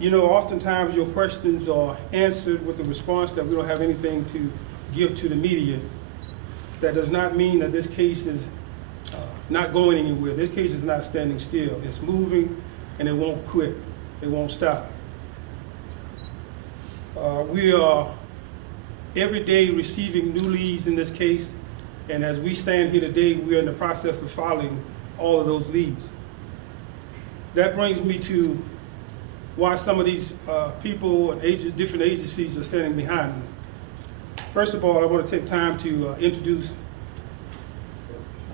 You know, oftentimes your questions are answered with a response that we don't have anything to give to the media. That does not mean that this case is not going anywhere. This case is not standing still. It's moving and it won't quit. It won't stop. We are every day receiving new leads in this case, and as we stand here today, we are in the process of filing all of those leads. That brings me to why some of these people and different agencies are standing behind me. First of all, I want to take time to introduce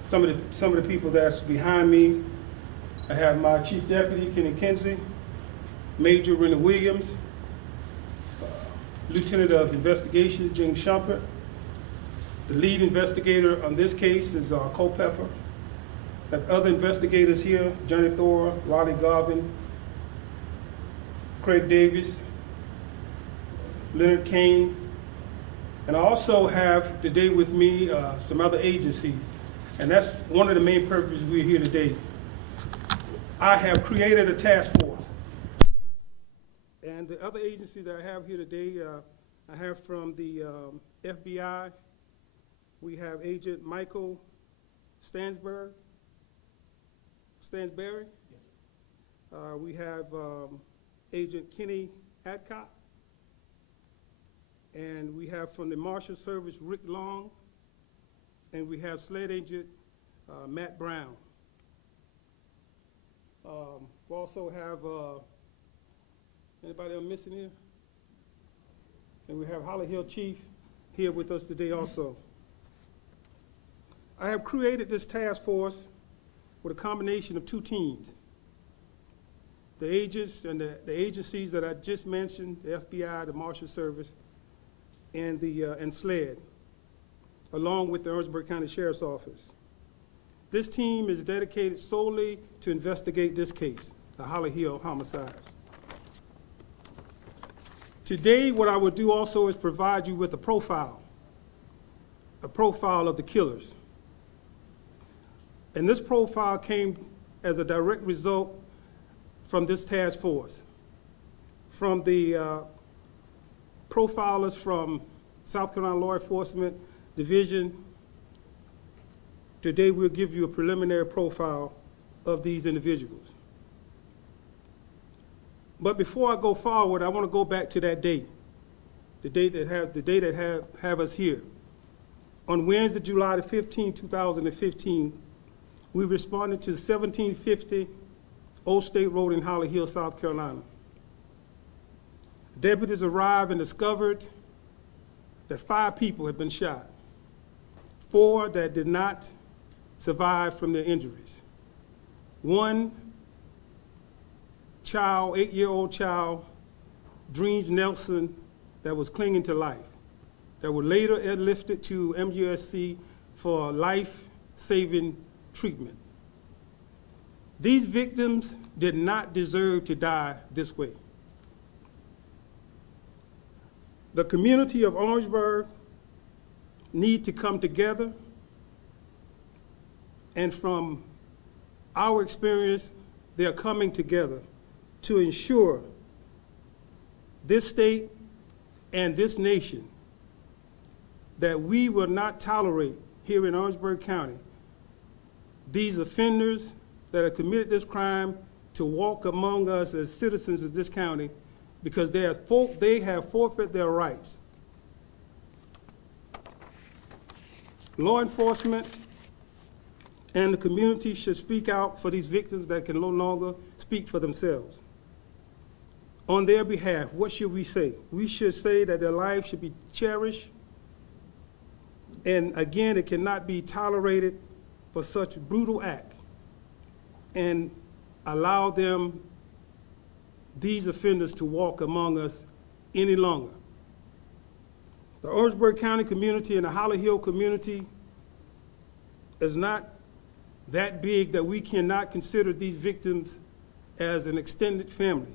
some of the people that's behind me. I have my Chief Deputy, Kenny Kinsey, Major Rennie Williams, Lieutenant of Investigations, James Shumpert. The lead investigator on this case is Culpepper. I have other investigators here, Johnny Thor, Riley Garvin, Craig Davis, Leonard Kane, and I also have today with me some other agencies, and that's one of the main purposes we're here today. I have created a task force, and the other agencies that I have here today, I have from the FBI, we have Agent Michael Stansberry. Yes. We have Agent Kenny Adcock, and we have from the Marshal Service Rick Long, and we have SLED Agent Matt Brown. We also have, anybody I'm missing here? And we have Holly Hill Chief here with us today also. I have created this task force with a combination of two teams. The agents and the agencies that I just mentioned, the FBI, the Marshal Service, and SLED, along with the Orangeburg County Sheriff's Office. This team is dedicated solely to investigate this case, the Holly Hill homicide. Today, what I will do also is provide you with a profile of the killers. And this profile came as a direct result from this task force, from the profilers from South Carolina Law Enforcement Division. Today we'll give you a preliminary profile of these individuals. But before I go forward, I want to go back to that date, the date that have us here. On Wednesday, July the 15th, 2015, we responded to 1750 Old State Road in Holly Hill, South Carolina. Deputies arrived and discovered that 5 people had been shot, 4 that did not survive from their injuries. 1 child, 8-year-old child, Dreams Nelson, that was clinging to life, that were later airlifted to MUSC for life-saving treatment. These victims did not deserve to die this way. The community of Orangeburg need to come together, and from our experience, they are coming together to ensure this state and this nation that we will not tolerate here in Orangeburg County these offenders that have committed this crime to walk among us as citizens of this county, because they have forfeited their rights. Law enforcement and the community should speak out for these victims that can no longer speak for themselves. On their behalf, what should we say? We should say that their lives should be cherished, and again, it cannot be tolerated for such a brutal act, and allow these offenders to walk among us any longer. The Orangeburg County community and the Holly Hill community is not that big that we cannot consider these victims as an extended family.